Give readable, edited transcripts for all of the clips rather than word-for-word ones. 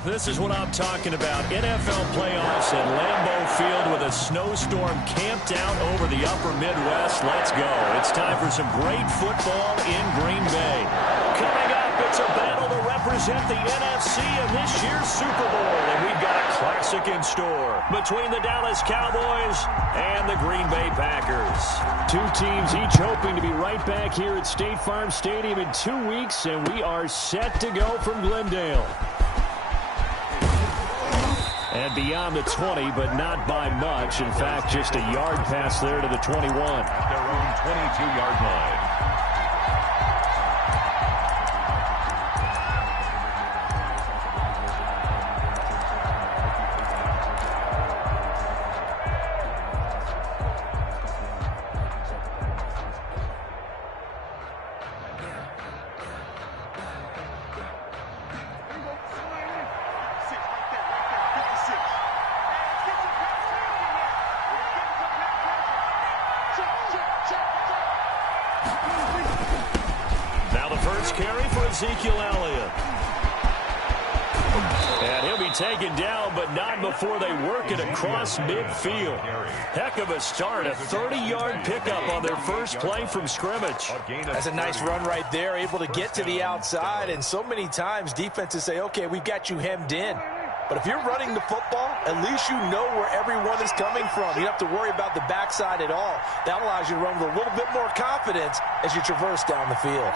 This is what I'm talking about. NFL playoffs at Lambeau Field with a snowstorm camped out over the upper Midwest. Let's go. It's time for some great football in Green Bay. Coming up, it's a battle to represent the NFC in this year's Super Bowl. And we've got a classic in store between the Dallas Cowboys and the Green Bay Packers. Two teams each hoping to be right back here at State Farm Stadium in 2 weeks, and we are set to go from Glendale. And beyond the 20, but not by much. In fact, just a yard pass there to the 21. At their own 22-yard line. And he'll be taken down, but not before they work it across midfield. Heck of a start, a 30-yard pickup on their first play from scrimmage. That's a nice run right there, able to get to the outside. And so many times defenses say, okay, we've got you hemmed in. But if you're running the football, at least you know where everyone is coming from. You don't have to worry about the backside at all. That allows you to run with a little bit more confidence as you traverse down the field.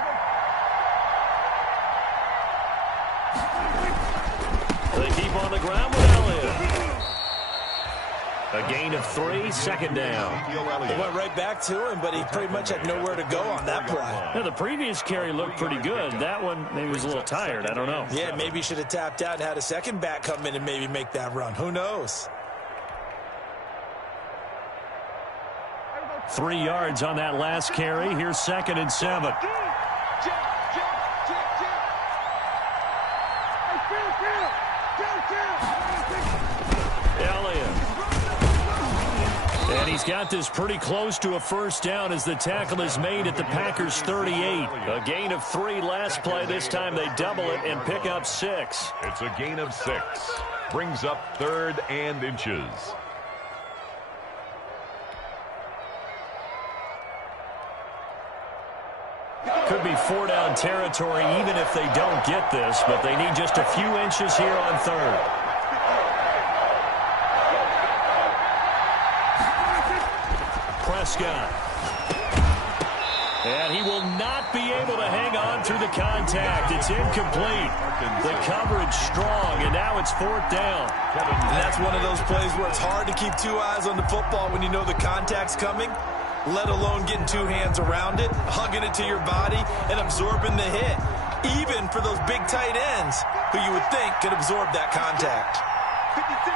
They keep on the ground with Elliott. A gain of 3, second down. They went right back to him, but he pretty much had nowhere to go on that play. Yeah, the previous carry looked pretty good. That one, maybe was a little tired. I don't know. Yeah, maybe he should have tapped out and had a second back come in and maybe make that run. Who knows? 3 yards on that last carry. Here's 2nd and 7. Elliott. And he's got this pretty close to a first down as the tackle is made at the Packers' 38. A gain of 3 last play. This time they double it and pick up 6. It's a gain of 6. Brings up 3rd and inches. Could be 4-down territory even if they don't get this, but they need just a few inches here on 3rd. Prescott. And he will not be able to hang on through the contact. It's incomplete. The coverage strong, and now it's 4th down. And that's one of those plays where it's hard to keep 2 eyes on the football when you know the contact's coming, let alone getting 2 hands around it, hugging it to your body, and absorbing the hit. Even for those big tight ends who you would think could absorb that contact. 56.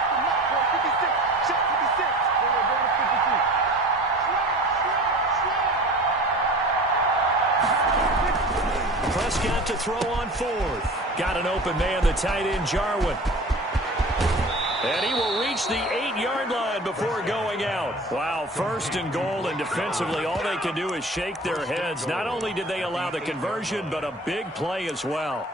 Prescott to throw on 4th. Got an open man, the tight end, Jarwin. And he will reach the 8-yard line before going out. Wow, 1st and goal, and defensively all they can do is shake their heads. Not only did they allow the conversion, but a big play as well.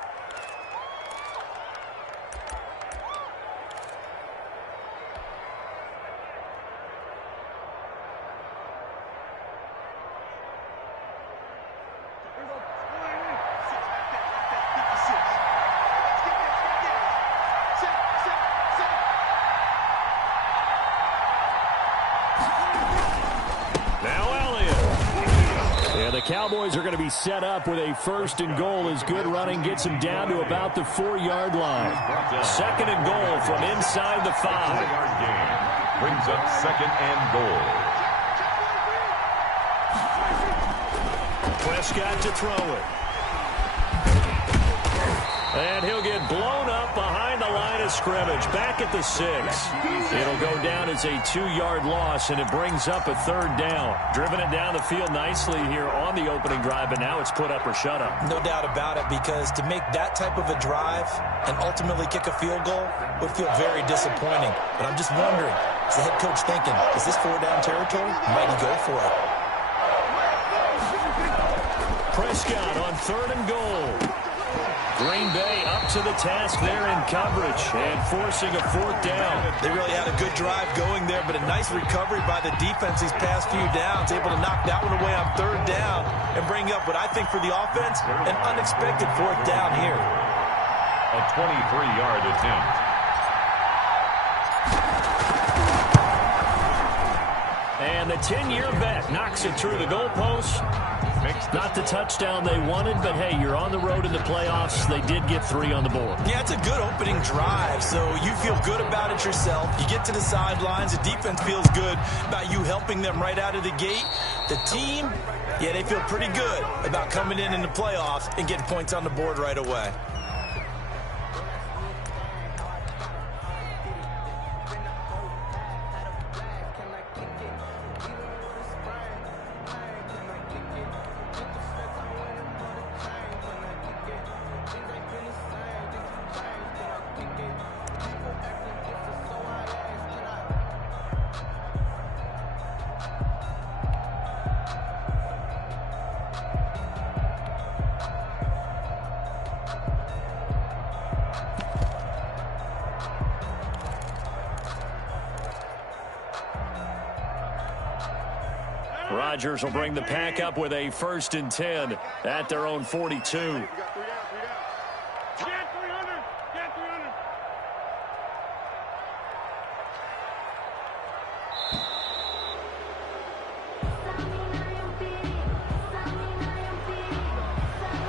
Cowboys are going to be set up with a 1st and goal as good running gets them down to about the 4-yard line. 2nd and goal from inside the 5. Brings up 2nd and goal. Prescott to throw it. And he'll get blown up behind the line of scrimmage. Back at the 6. It'll go down as a 2-yard loss, and it brings up a 3rd down. Driven it down the field nicely here on the opening drive, but now it's put up or shut up. No doubt about it, because to make that type of a drive and ultimately kick a field goal would feel very disappointing. But I'm just wondering, is the head coach thinking, is this 4-down territory? Might he go for it? Prescott on 3rd and goal. Green Bay up to the task there in coverage and forcing a 4th down. They really had a good drive going there, but a nice recovery by the defense these past few downs, able to knock that one away on 3rd down and bring up what I think for the offense, an unexpected 4th down here. A 23-yard attempt. And the 10-year vet knocks it through the goalpost. Not the touchdown they wanted, but hey, you're on the road in the playoffs. They did get 3 on the board. Yeah, it's a good opening drive, so you feel good about it yourself. You get to the sidelines. The defense feels good about you helping them right out of the gate. The team, yeah, they feel pretty good about coming in the playoffs and getting points on the board right away. Rodgers will bring the pack up with a 1st and 10 at their own 42.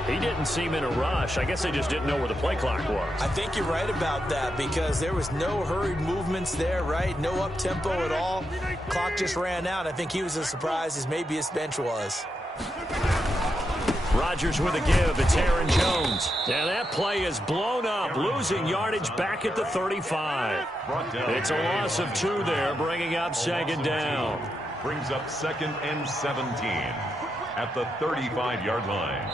He didn't seem in a rush. I guess they just didn't know where the play clock was. I think you're right about that because there was no hurried movements there, right? No up-tempo at all. Clock just ran out. I think he was as surprised as maybe his bench was. Rodgers with a give. It's Aaron Jones. And that play is blown up, losing yardage back at the 35. It's a loss of 2 there, bringing up 2nd down. Brings up 2nd and 17 at the 35-yard line.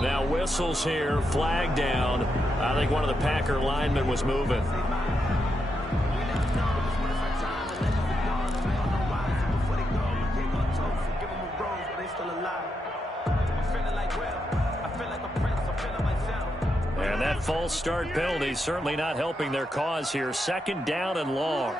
Now whistles here, flag down. I think one of the Packer linemen was moving. And that false start penalty certainly not helping their cause here. 2nd down and long.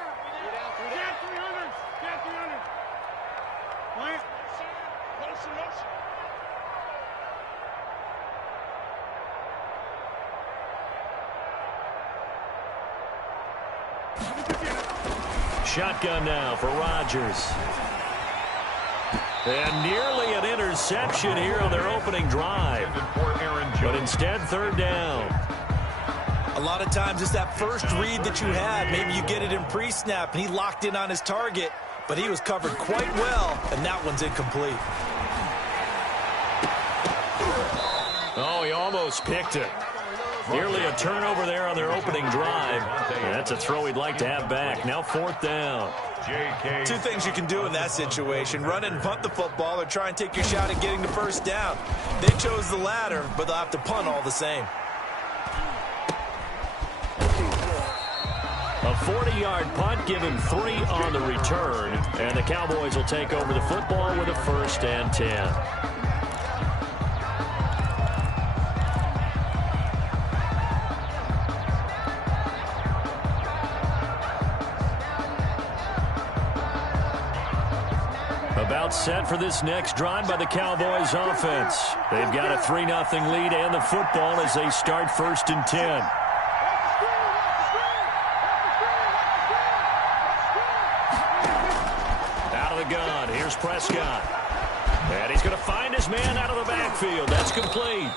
Shotgun now for Rodgers. And nearly an interception here on their opening drive. But instead, 3rd down. A lot of times it's that first read that you had. Maybe you get it in pre-snap, and he locked in on his target, but he was covered quite well, and that one's incomplete. Oh, he almost picked it. Nearly a turnover there on their opening drive. And that's a throw he'd like to have back. Now 4th down. 2 things you can do in that situation. Run and punt the football or try and take your shot at getting the 1st down. They chose the latter, but they'll have to punt all the same. A 40-yard punt, given 3 on the return. And the Cowboys will take over the football with a 1st and 10. About set for this next drive by the Cowboys offense. They've got a 3-0 lead and the football as they start 1st and 10. Out of the gun, here's Prescott. And he's going to find his man out of the backfield. That's complete.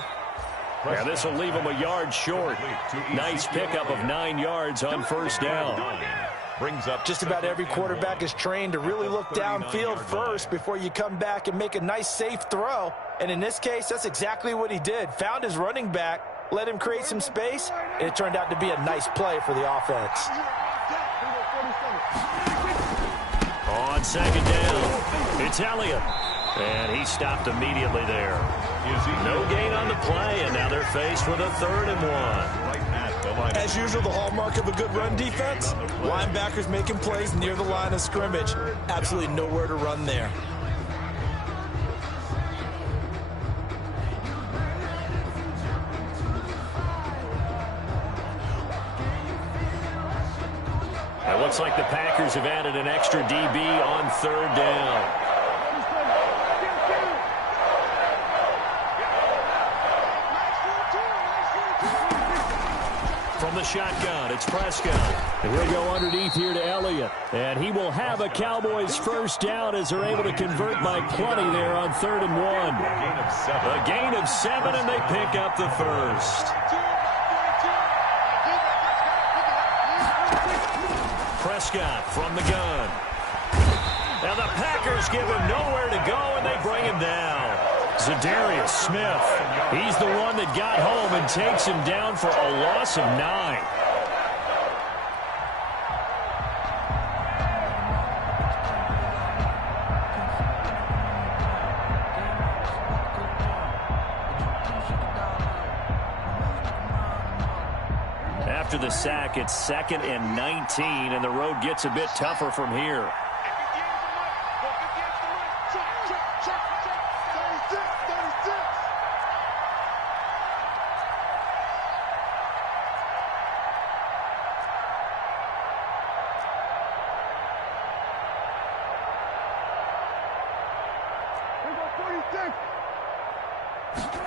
Yeah, this will leave him a yard short. Nice pickup of 9 yards on 1st down. Brings up just about every quarterback is trained to really look downfield first before you come back and make a nice safe throw. And in this case, that's exactly what he did. Found his running back, let him create some space, and it turned out to be a nice play for the offense. On 2nd down, it's Elliott. And he stopped immediately there. No gain on the play, and now they're faced with a 3rd and 1. As usual, the hallmark of a good run defense, linebackers making plays near the line of scrimmage. Absolutely nowhere to run there. Looks like the Packers have added an extra DB on third down. From the shotgun, it's Prescott. And he'll go underneath here to Elliott. And he will have a Cowboys first down as they're able to convert by plenty there on 3rd and 1. A gain of 7, and they pick up the first. Prescott from the gun. Now the Packers give him nowhere to go, and they bring him down. Zadarius Smith, he's the one that got home and takes him down for a loss of 9. After the sack, it's 2nd and 19, and the road gets a bit tougher from here.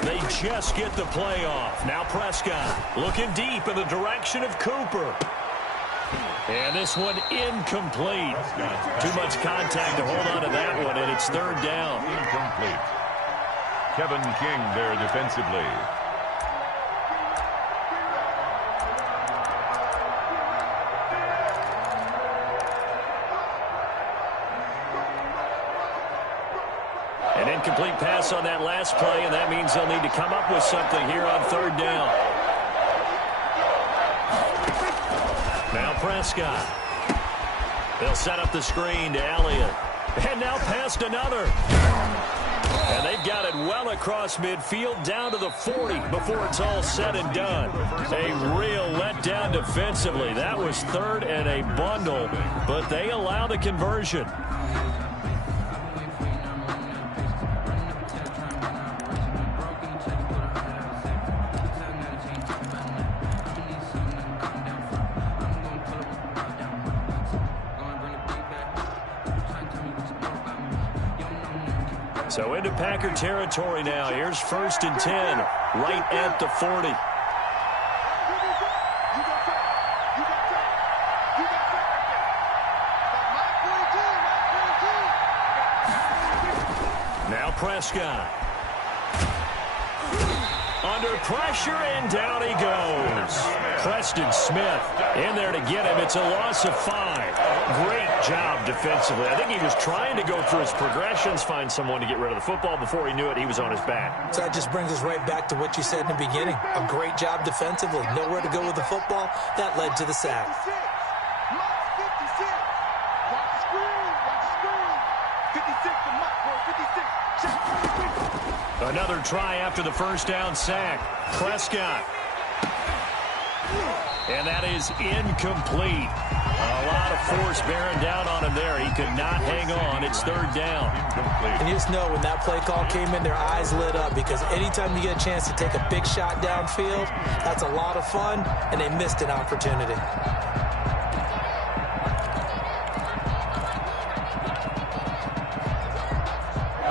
They just get the play off. Now Prescott looking deep in the direction of Cooper. And this one incomplete. Too much contact to hold on to that one, and it's 3rd down. Incomplete. Kevin King there defensively. An incomplete pass on that last play, and that means they'll need to come up with something here on 3rd down. Now Prescott. They'll set up the screen to Elliott. And now past another. And they've got it well across midfield down to the 40 before it's all said and done. A real letdown defensively. That was 3rd and a bundle, but they allow the conversion. So into Packer territory now. Here's 1st and 10, right at the 40. Now Prescott. Under pressure, and down he goes. Preston Smith in there to get him. It's a loss of 5. Great job defensively. I think he was trying to go through his progressions, find someone to get rid of the football. Before he knew it, he was on his back. So that just brings us right back to what you said in the beginning. A great job defensively. Nowhere to go with the football. That led to the sack. Another try after the first down sack. Prescott. And that is incomplete. A lot of force bearing down on him there. He could not hang on. It's 3rd down. And you just know when that play call came in, their eyes lit up, because anytime you get a chance to take a big shot downfield, that's a lot of fun, and they missed an opportunity.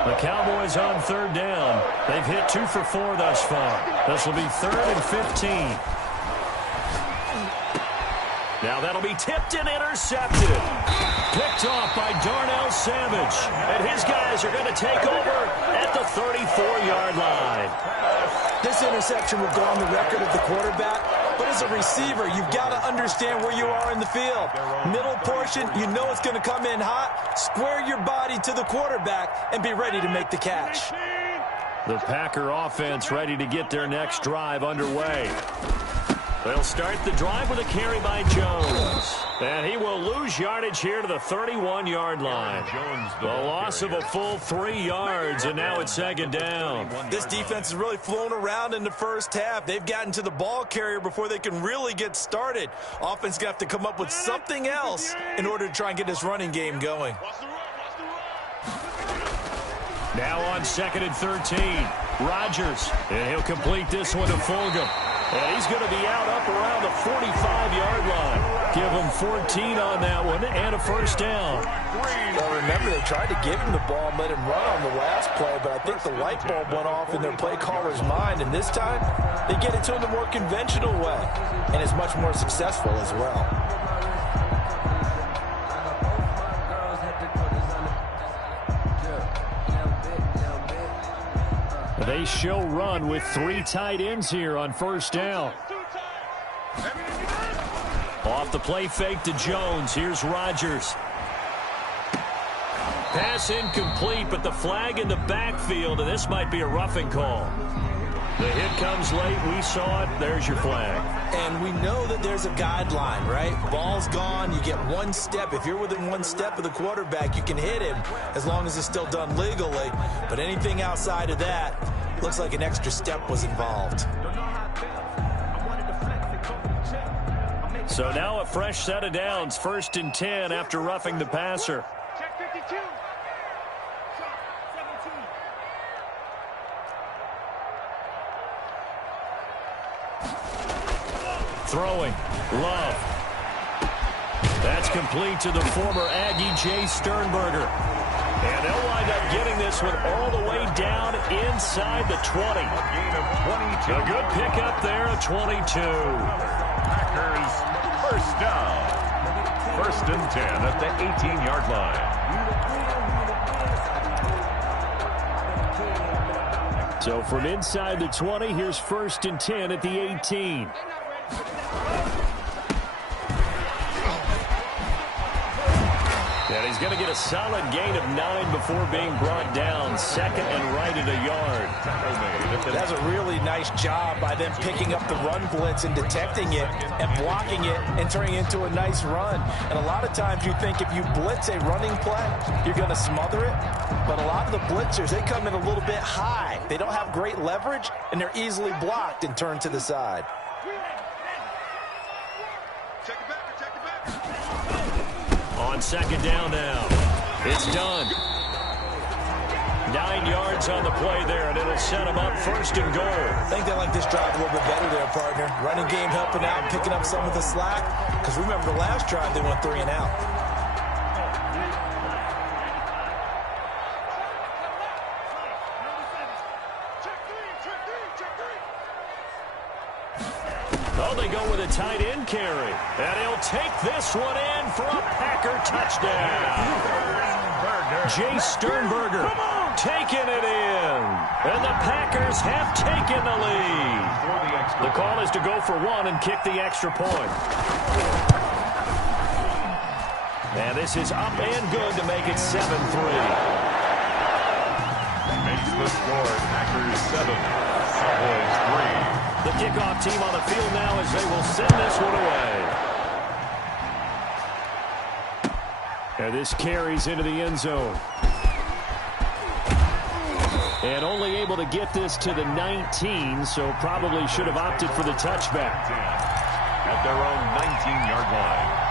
The Cowboys on 3rd down. They've hit 2 for 4 thus far. This will be 3rd and 15. Now that'll be tipped and intercepted. Picked off by Darnell Savage. And his guys are going to take over at the 34-yard line. This interception will go on the record of the quarterback, but as a receiver, you've got to understand where you are in the field. Middle portion, you know it's going to come in hot. Square your body to the quarterback and be ready to make the catch. The Packer offense ready to get their next drive underway. They'll start the drive with a carry by Jones. And he will lose yardage here to the 31-yard line. The loss of a full 3 yards, and now it's 2nd down. This defense has really flown around in the first half. They've gotten to the ball carrier before they can really get started. Offense going to have to come up with something else in order to try and get this running game going. Now on 2nd and 13, Rodgers. And he'll complete this one to Fulgham. And he's going to be out up around the 45-yard line. Give him 14 on that one and a first down. Well, remember, they tried to give him the ball and let him run on the last play, but I think the light bulb went off in their play caller's mind, and this time they get it to him the more conventional way, and is much more successful as well. They show run with 3 tight ends here on first down. Off the play fake to Jones. Here's Rodgers. Pass incomplete, but the flag in the backfield, and this might be a roughing call. The hit comes late. We saw it. There's your flag. And we know that there's a guideline, right? Ball's gone. You get one step. If you're within one step of the quarterback, you can hit him as long as it's still done legally. But anything outside of that, looks like an extra step was involved. So now a fresh set of downs. 1st and 10 after roughing the passer. Check 52. Throwing. Love. That's complete to the former Aggie Jay Sternberger. And they'll wind up getting this one all the way down inside the 20. A gain of 22. A good pickup there of 22. Packers first down. 1st and 10 at the 18-yard line. So from inside the 20, here's 1st and 10 at the 18. And he's going to get a solid gain of 9 before being brought down. 2nd and right at a yard. That's a really nice job by them picking up the run blitz and detecting it and blocking it and turning it into a nice run. And a lot of times you think if you blitz a running play, you're going to smother it. But a lot of the blitzers, they come in a little bit high. They don't have great leverage, and they're easily blocked and turned to the side. On 2nd down now. It's done. 9 yards on the play there, and it'll set them up 1st and goal. I think they like this drive a little bit better there, partner. Running game helping out and picking up some of the slack. Because remember, the last drive, they went 3 and out. Oh, they go with a tight end carry. And he'll take this one in for a Packer touchdown. Jay Sternberger taking it in. And the Packers have taken the lead. The call is to go for 1 and kick the extra point. And this is up and good to make it 7-3. Makes the score Packers 7, Cowboys 3. The kickoff team on the field now as they will send this one away. And this carries into the end zone. And only able to get this to the 19, so probably should have opted for the touchback. At their own 19-yard line.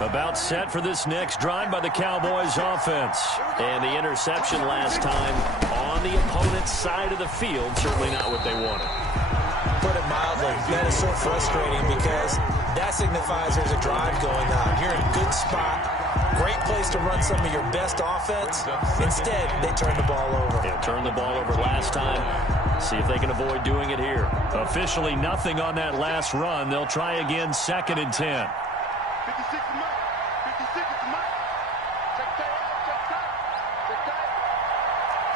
About set for this next drive by the Cowboys offense. And the interception last time on the opponent's side of the field. Certainly not what they wanted. Put it mildly, that is so frustrating because that signifies there's a drive going on. You're in a good spot. Great place to run some of your best offense. Instead, they turn the ball over. Yeah, turned the ball over last time. See if they can avoid doing it here. Officially nothing on that last run. They'll try again 2nd and 10. 56 to Mike. 56 to Mike. Check tight. Check tight. Check tight.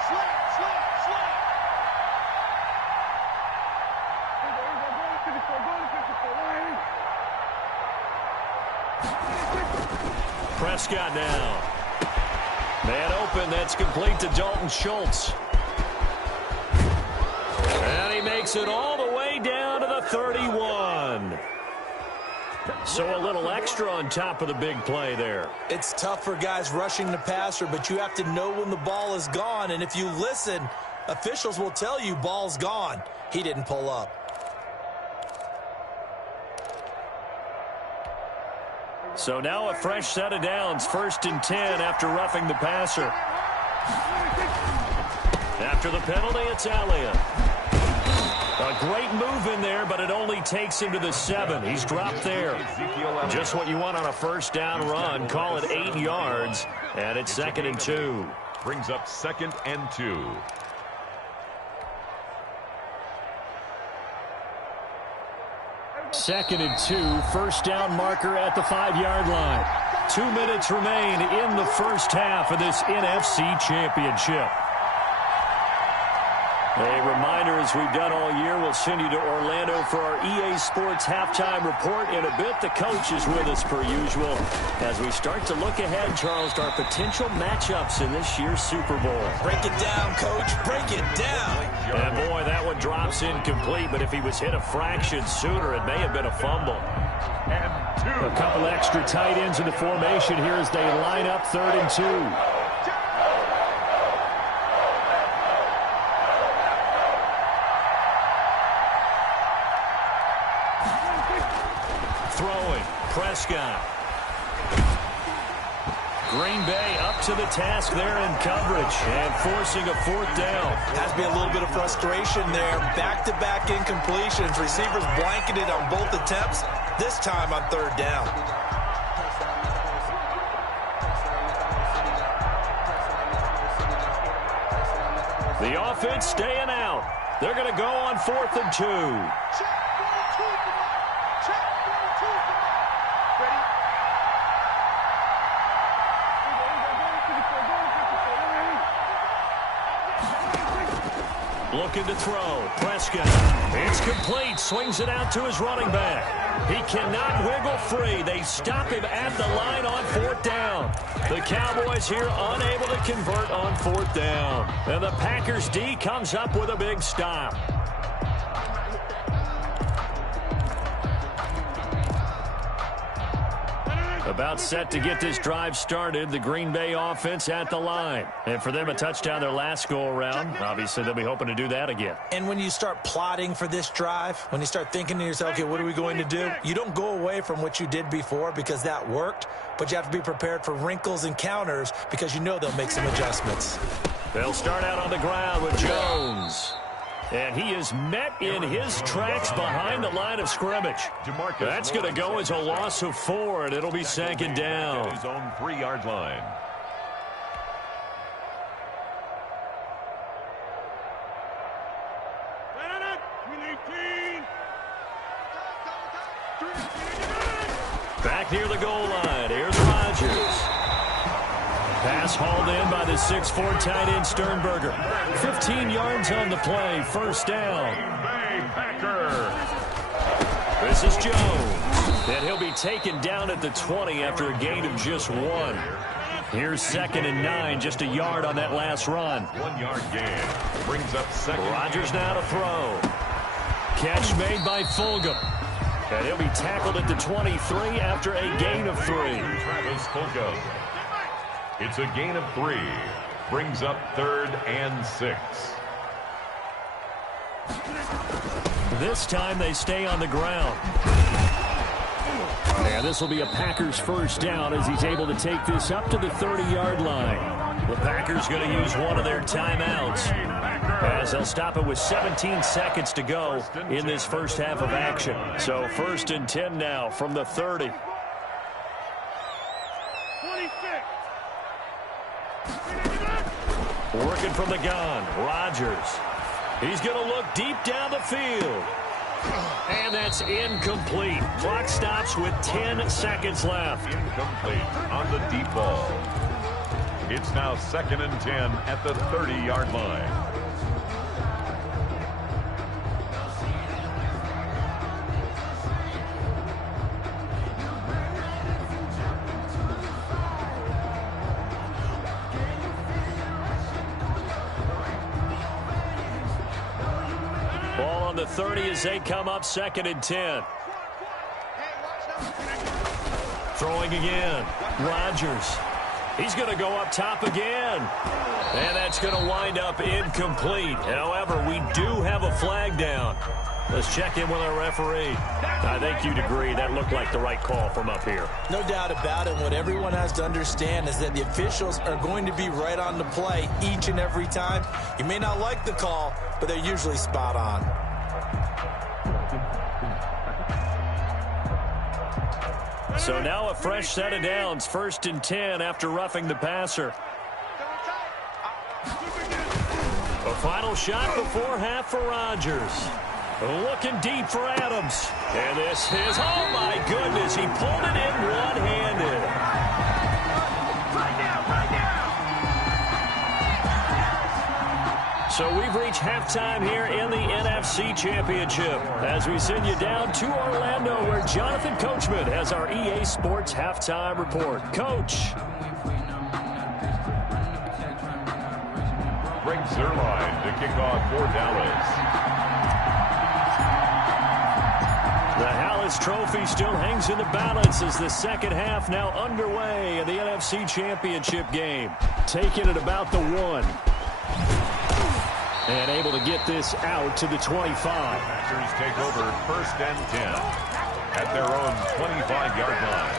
Slant. Prescott now. Man open. That's complete to Dalton Schultz. And he makes it all the way down to the 31. So a little extra on top of the big play there. It's tough for guys rushing the passer, but you have to know when the ball is gone. And if you listen, officials will tell you ball's gone. He didn't pull up. So now a fresh set of downs, 1st and 10 after roughing the passer. After the penalty, it's Elliott. A great move in there, but it only takes him to the 7. He's dropped there. Just what you want on a first down run. Call it 8 yards, and it's 2nd and 2. Brings up 2nd and 2. Second and 2, first down marker at the 5-yard line. 2 minutes remain in the first half of this NFC Championship. A reminder, as we've done all year, we'll send you to Orlando for our EA Sports halftime report in a bit. The coach is with us per usual as we start to look ahead, Charles, to our potential matchups in this year's Super Bowl. Break it down, Coach. Break it down. And, boy, that one drops incomplete, but if he was hit a fraction sooner, it may have been a fumble. A couple extra tight ends in the formation here as they line up 3rd and 2. Throwing, Prescott. Green Bay up to the task there in coverage and forcing a 4th down. Has to be a little bit of frustration there. Back-to-back incompletions. Receivers blanketed on both attempts, this time on 3rd down. The offense staying out. They're going to go on 4th and 2. Looking to throw. Prescott. It's complete. Swings it out to his running back. He cannot wiggle free. They stop him at the line on 4th down. The Cowboys here unable to convert on 4th down. And the Packers D comes up with a big stop. About set to get this drive started. The Green Bay offense at the line. And for them, a touchdown their last go-around. Obviously, they'll be hoping to do that again. And when you start plotting for this drive, when you start thinking to yourself, okay, what are we going to do? You don't go away from what you did before because that worked, but you have to be prepared for wrinkles and counters because you know they'll make some adjustments. They'll start out on the ground with Jones. And he is met in his tracks behind the line of scrimmage. That's going to go as a loss of 4, and it'll be 2nd down. His own 3-yard line. Back near the goal line. Here's Rodgers. Pass hauled in by the 6'4" tight end Sternberger. 15 yards on the play. 1st down. This is Jones. And he'll be taken down at the 20 after a gain of just 1. Here's 2nd and 9. Just a yard on that last run. 1-yard gain. Brings up 2nd. Rodgers now to throw. Catch made by Fulgham. And he'll be tackled at the 23 after a gain of 3. Travis Fulgham. It's a gain of 3. Brings up 3rd and 6. This time they stay on the ground. And this will be a Packers 1st down as he's able to take this up to the 30-yard line. The Packers going to use one of their timeouts as they'll stop it with 17 seconds to go in this first half of action. So 1st and 10 now from the 30. Working from the gun, Rodgers. He's going to look deep down the field. And that's incomplete. Clock stops with 10 seconds left. Incomplete on the deep ball. It's now 2nd and 10 at the 30-yard line. Ball on the 30 as they come up 2nd and 10. Throwing again. Rodgers. He's going to go up top again. And that's going to wind up incomplete. However, we do have a flag down. Let's check in with our referee. I think you'd agree that looked like the right call from up here. No doubt about it. What everyone has to understand is that the officials are going to be right on the play each and every time. You may not like the call, but they're usually spot on. So now a fresh set of downs, 1st and 10 after roughing the passer. A final shot before half for Rodgers. Looking deep for Adams. And this is, oh my goodness, he pulled it in one-handed. So we've reached halftime here in the NFC Championship as we send you down to Orlando where Jonathan Coachman has our EA Sports Halftime Report. Coach. Greg Zuerlein to kick off for Dallas. The Hallis Trophy still hangs in the balance as the second half now underway in the NFC Championship game. Taking it about the 1. And able to get this out to the 25. Packers take over 1st and 10 at their own 25-yard line.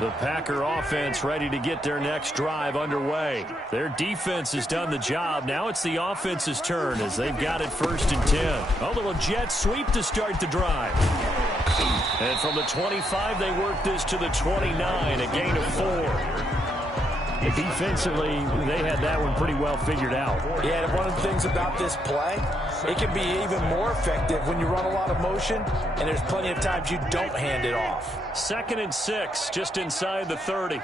The Packer offense ready to get their next drive underway. Their defense has done the job. Now it's the offense's turn as they've got it 1st and 10. A little jet sweep to start the drive. And from the 25, they work this to the 29, a gain of 4. Defensively, they had that one pretty well figured out. Yeah, and one of the things about this play, it can be even more effective when you run a lot of motion, and there's plenty of times you don't hand it off. 2nd and 6, just inside the 30.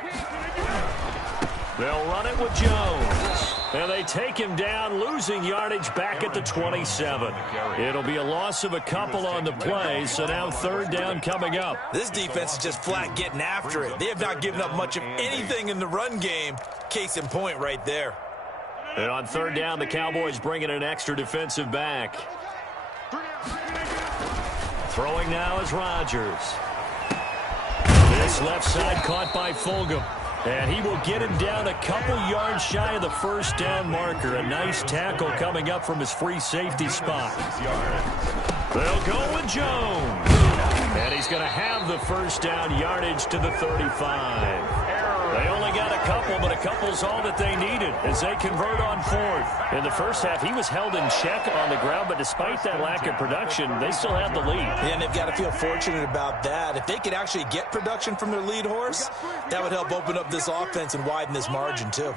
They'll run it with Jones. And they take him down, losing yardage back at the 27. It'll be a loss of a couple on the play, so now 3rd down coming up. This defense is just flat getting after it. They have not given up much of anything in the run game. Case in point right there. And on 3rd down, the Cowboys bring in an extra defensive back. Throwing now is Rodgers. This left side caught by Fulgham. And he will get him down a couple yards shy of the 1st down marker. A nice tackle coming up from his free safety spot. They'll go with Jones. And he's going to have the 1st down yardage to the 35. They only got a couple, but a couple's all that they needed as they convert on 4th. In the first half, he was held in check on the ground, but despite that lack of production, they still have the lead. Yeah, and they've got to feel fortunate about that. If they could actually get production from their lead horse, that would help open up this offense and widen this margin, too.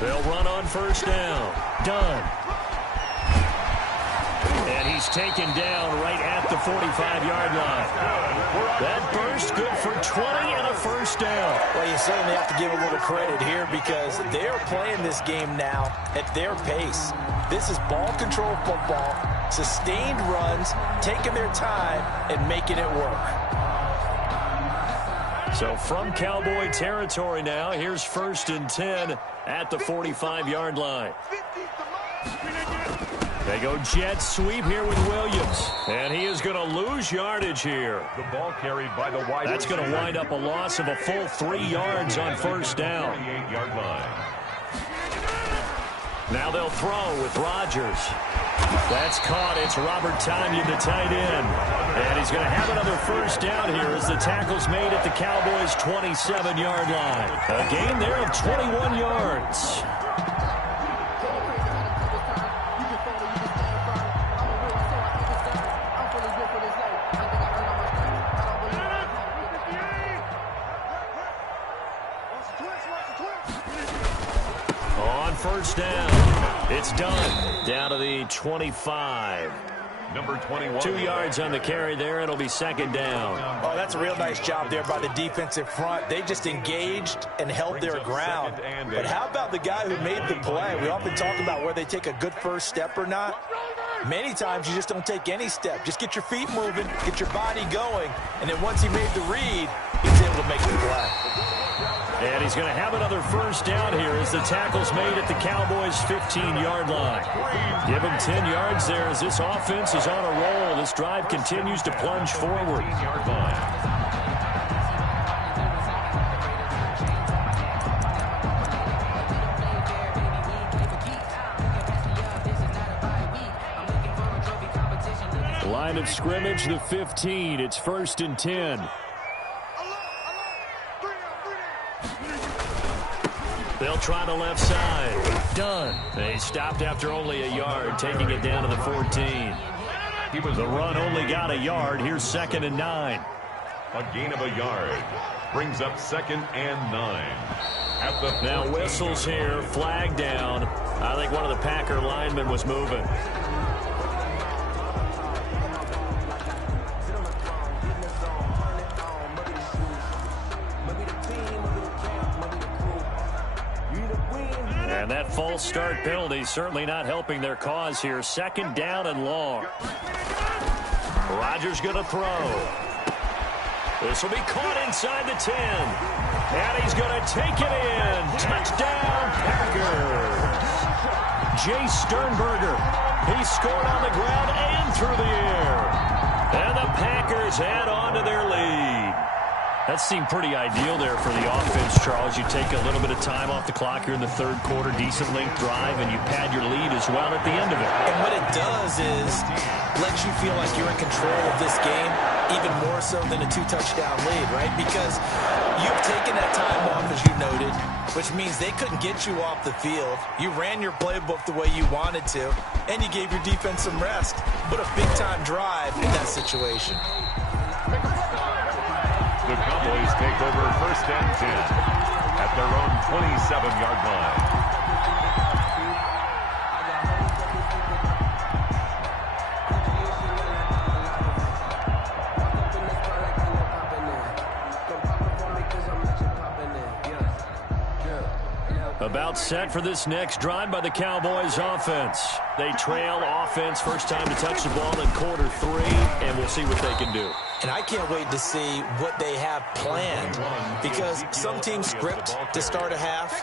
They'll run on 1st down. Done. And he's taken down right at the 45-yard line. That burst good for 20 and a 1st down. Well, you certainly have to give a little credit here because they're playing this game now at their pace. This is ball control football, sustained runs, taking their time and making it work. So from Cowboy territory now, here's 1st and 10 at the 45-yard line. They go jet sweep here with Williams. And he is going to lose yardage here. The ball carried by the wide. That's going to wind up a loss of a full 3 yards on 1st down. 28-yard line. Now they'll throw with Rodgers. That's caught. It's Robert Tonyan, the tight end. And he's going to have another 1st down here as the tackle's made at the Cowboys' 27-yard line. A gain there of 21 yards. On 1st down, it's done. Down to the 25. Number 21. 2 yards on the carry there. It'll be 2nd down. Oh, that's a real nice job there by the defensive front. They just engaged and held their ground. But how about the guy who made the play? We often talk about where they take a good 1st step or not. Many times you just don't take any step. Just get your feet moving, get your body going, and then once he made the read, he was able to make the play. And he's going to have another 1st down here as the tackle's made at the Cowboys' 15-yard line. Give him 10 yards there as this offense is on a roll. This drive continues to plunge forward. Line of scrimmage, the 15. It's 1st and 10. They'll try the left side. Done. They stopped after only a yard, taking it down to the 14. The run only got a yard. Here's 2nd and 9. A gain of a yard. Brings up 2nd and 9. Now whistles here, flag down. I think one of the Packer linemen was moving. And that false start penalty certainly not helping their cause here. 2nd down and long. Rodgers going to throw. This will be caught inside the 10. And he's going to take it in. Touchdown, Packers. Jay Sternberger. He scored on the ground and through the air. And the Packers add on to their lead. That seemed pretty ideal there for the offense, Charles. You take a little bit of time off the clock here in the 3rd quarter, decent length drive, and you pad your lead as well at the end of it. And what it does is lets you feel like you're in control of this game, even more so than a 2-touchdown lead, right? Because you've taken that time off, as you noted, which means they couldn't get you off the field. You ran your playbook the way you wanted to, and you gave your defense some rest. What a big-time drive in that situation. The Cowboys take over 1st and 10 at their own 27-yard line. About set for this next drive by the Cowboys offense. They trail offense, first time to touch the ball in quarter 3, and we'll see what they can do. And I can't wait to see what they have planned, because some teams script to start a half.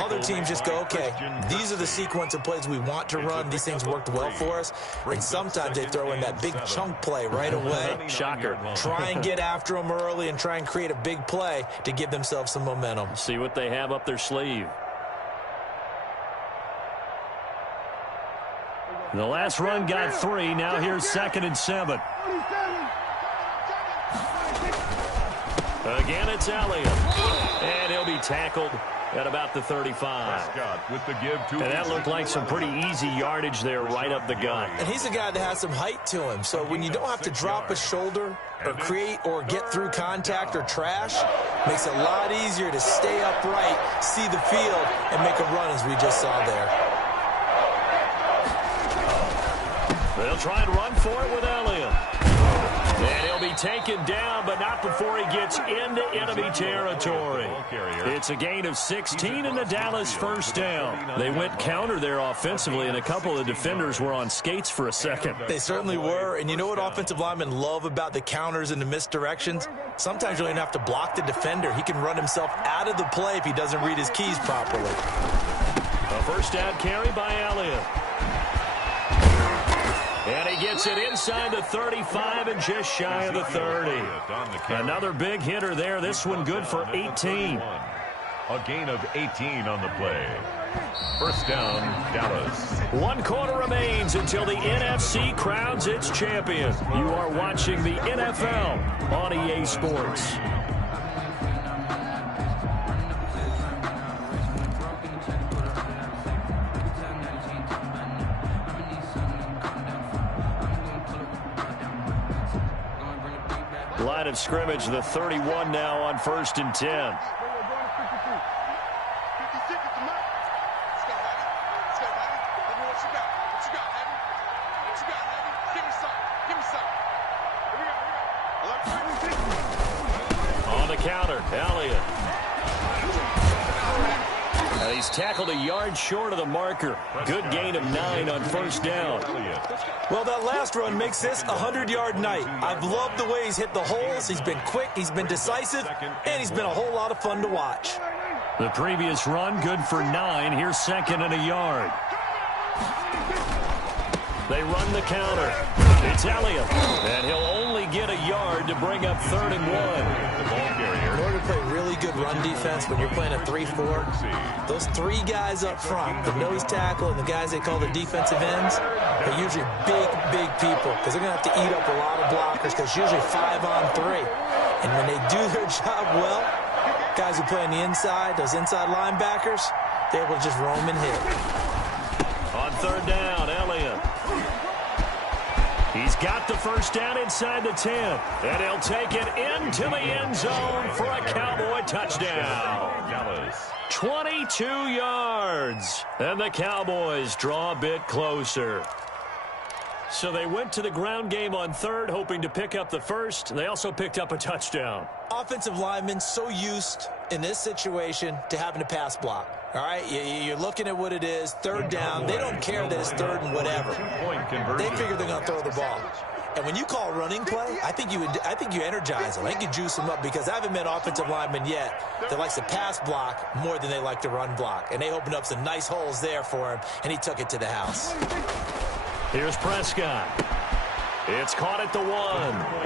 Other teams just go, okay, these are the sequence of plays we want to run. These things worked well for us. And sometimes they throw in that big chunk play right away. Shocker. Try and get after them early and try and create a big play to give themselves some momentum. See what they have up their sleeve. The last run got 3. Now here's 2nd and 7. Again, it's Elliott. And he'll be tackled at about the 35. With the give to and that looked like some pretty easy yardage there right up the gut. And he's a guy that has some height to him. So when you don't have to drop a shoulder or create or get through contact or trash, makes it a lot easier to stay upright, see the field, and make a run as we just saw there. They'll try and run for it with Elliott. And he'll be taken down, but not before he gets into enemy territory. It's a gain of 16 and the Dallas 1st down. They went counter there offensively, and a couple of defenders were on skates for a second. They certainly were, and you know what offensive linemen love about the counters and the misdirections? Sometimes you don't even have to block the defender. He can run himself out of the play if he doesn't read his keys properly. A 1st down carry by Elliott. And he gets it inside the 35 and just shy of the 30. Another big hitter there. This one good for 18. A gain of 18 on the play. 1st down, Dallas. 1 quarter remains until the NFC crowns its champion. You are watching the NFL on EA Sports. Line of scrimmage, the 31 now on 1st and 10. On the counter, Elliott. And he's tackled a yard short of the marker. Good gain of 9 on 1st down. Well, that last run makes this a 100-yard night. I've loved the way he's hit the holes. He's been quick, he's been decisive, and he's been a whole lot of fun to watch. The previous run, good for 9. Here's 2nd and a yard. They run the counter. It's Elliott. And he'll only get a yard to bring up 3rd and 1. In order to play really good run defense when you're playing a 3-4. Those three guys up front, the nose tackle and the guys they call the defensive ends, are usually big people because they're going to have to eat up a lot of blockers because it's usually 5-on-3. And when they do their job well, guys who play on the inside, those inside linebackers, they're able to just roam and hit. On third down, Elliott. He's got the first down inside the 10. And he'll take it into the end zone for a Cowboy touchdown. 22 yards. And the Cowboys draw a bit closer. So they went to the ground game on third, hoping to pick up the first. They also picked up a touchdown. Offensive linemen so used in this situation to having to pass block. All right, you're looking at what it is, third down. They don't care that it's third and whatever. They figure they're going to throw the ball. And when you call a running play, I think you energize them. I think you juice them up because I haven't met offensive linemen yet that likes to pass block more than they like to run block. And they opened up some nice holes there for him, and he took it to the house. Here's Prescott. It's caught at the 1,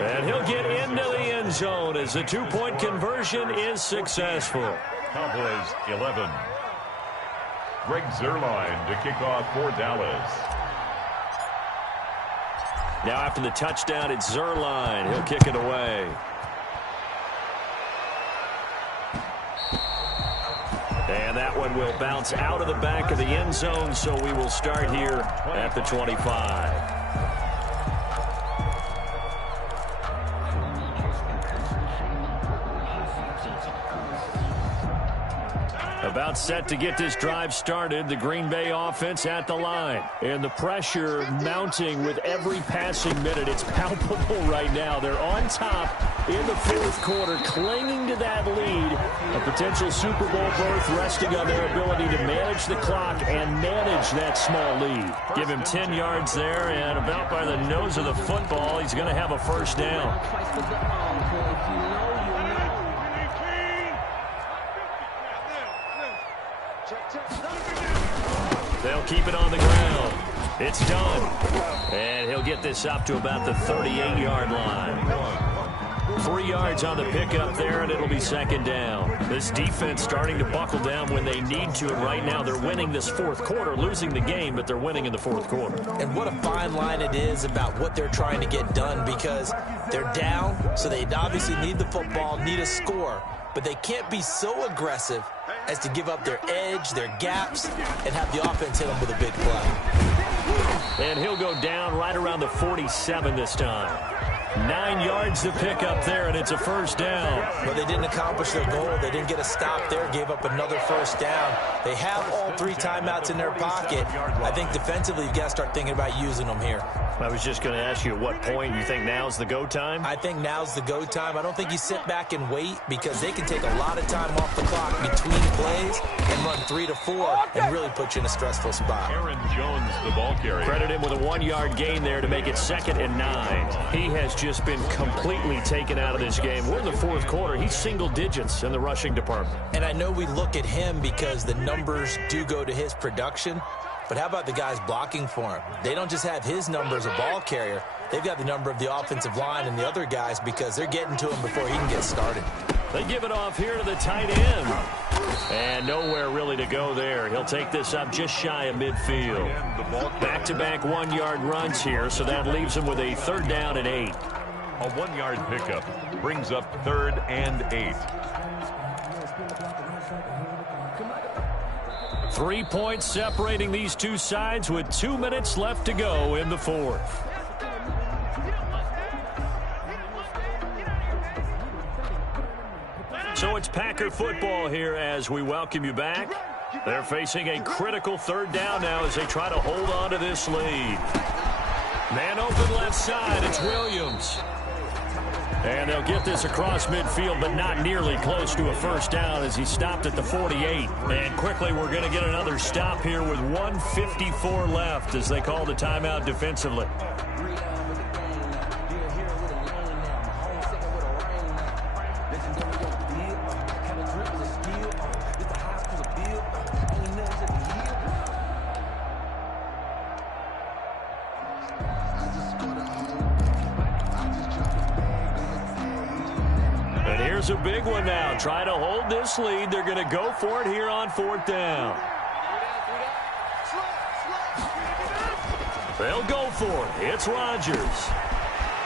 and he'll get into the end zone as the 2-point conversion is successful. Cowboys 11. Greg Zuerlein to kick off for Dallas. Now after the touchdown, it's Zuerlein. He'll kick it away. And that one will bounce out of the back of the end zone, so we will start here at the 25. About set to get this drive started, the Green Bay offense at the line. And the pressure mounting with every passing minute. It's palpable right now. They're on top in the fourth quarter, clinging to that lead. A potential Super Bowl berth resting on their ability to manage the clock and manage that small lead. Give him 10 yards there, and about by the nose of the football, he's going to have a first down. They'll keep it on the ground. It's done. And he'll get this up to about the 38-yard line. 3 yards on the pickup there, and it'll be second down. This defense starting to buckle down when they need to, and right now they're winning this fourth quarter, losing the game, but they're winning in the fourth quarter. And what a fine line it is about what they're trying to get done because they're down, so they obviously need the football, need a score, but they can't be so aggressive as to give up their edge, their gaps, and have the offense hit them with a big play. And he'll go down right around the 47 this time. 9 yards to pick up there, and it's a first down. Well, they didn't accomplish their goal. They didn't get a stop there, gave up another first down. They have all 3 timeouts in their pocket. I think defensively you've got to start thinking about using them here. I was just going to ask you at what point you think now's the go time? I think now's the go time. I don't think you sit back and wait because they can take a lot of time off the clock between plays and run 3 to 4 and really put you in a stressful spot. Aaron Jones, the ball carrier. Credit him with a 1-yard gain there to make it 2nd and 9. He has just been completely taken out of this game. We're in the fourth quarter. He's single digits in the rushing department. And I know we look at him because the numbers do go to his production. But how about the guys blocking for him? They don't just have his number as a ball carrier. They've got the number of the offensive line and the other guys because they're getting to him before he can get started. They give it off here to the tight end. And nowhere really to go there. He'll take this up just shy of midfield. Back-to-back 1-yard runs here, so that leaves him with a 3rd down and 8. A 1-yard pickup brings up 3rd and 8. 3 points separating these two sides with 2 minutes left to go in the fourth. So it's Packer football here as we welcome you back. They're facing a critical 3rd down now as they try to hold on to this lead. Man open left side, it's Williams. And they'll get this across midfield, but not nearly close to a first down as he stopped at the 48. And quickly, we're going to get another stop here with 1:54 left as they call the timeout defensively. Here's a big one now. Trying to hold this lead. They're going to go for it here on 4th down. They'll go for it. It's Rodgers.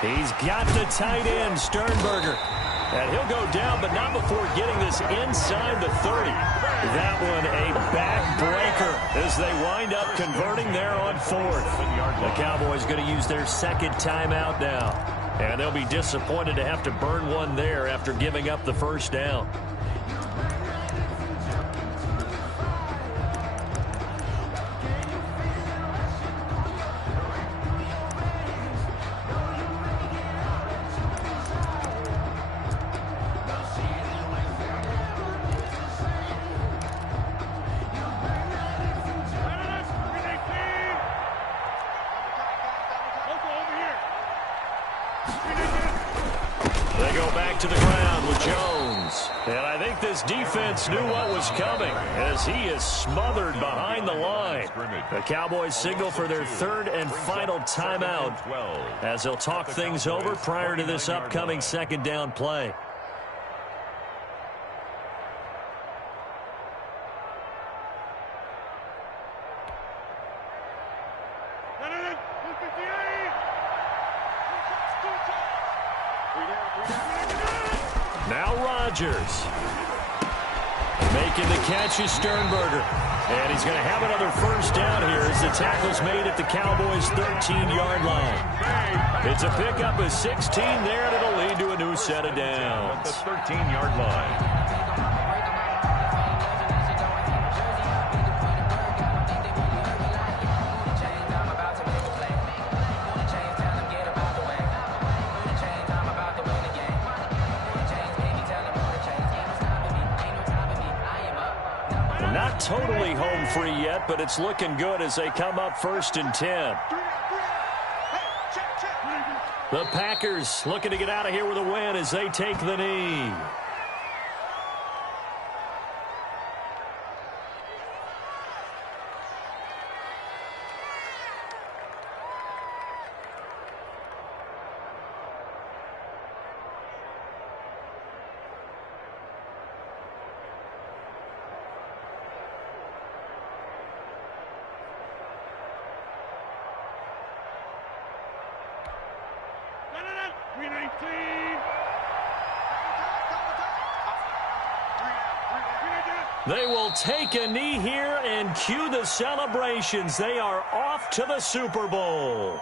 He's got the tight end, Sternberger. And he'll go down, but not before getting this inside the 30. That one a backbreaker as they wind up converting there on 4th. The Cowboys going to use their second timeout now. And they'll be disappointed to have to burn one there after giving up the first down. They go back to the ground with Jones. And I think this defense knew what was coming as he is smothered behind the line. The Cowboys signal for their third and final timeout as they'll talk things over prior to this upcoming second down play. Now Rodgers. Making the catch is Sternberger. And he's going to have another first down here as the tackle's made at the Cowboys' 13-yard line. It's a pickup of 16 there, and it'll lead to a new set of downs. The 13-yard line. Not totally home free yet, but it's looking good as they come up 1st and 10. The Packers looking to get out of here with a win as they take the knee. They will take a knee here and cue the celebrations. They are off to the Super Bowl.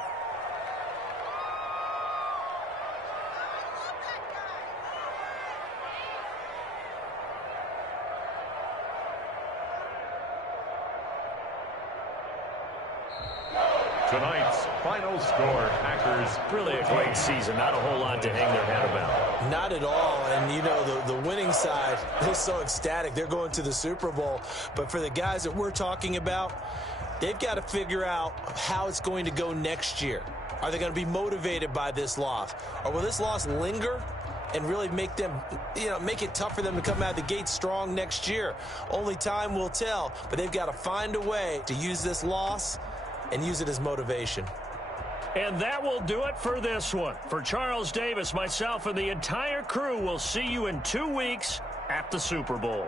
Tonight's final score, Packers. Really a great season. Not a whole lot to hang their head about. Not at all. And, you know, the winning side, they're so ecstatic. They're going to the Super Bowl. But for the guys that we're talking about, they've got to figure out how it's going to go next year. Are they going to be motivated by this loss? Or will this loss linger and really make them, make it tough for them to come out of the gate strong next year? Only time will tell. But they've got to find a way to use this loss and use it as motivation. And that will do it for this one. For Charles Davis, myself, and the entire crew, we'll see you in 2 weeks at the Super Bowl.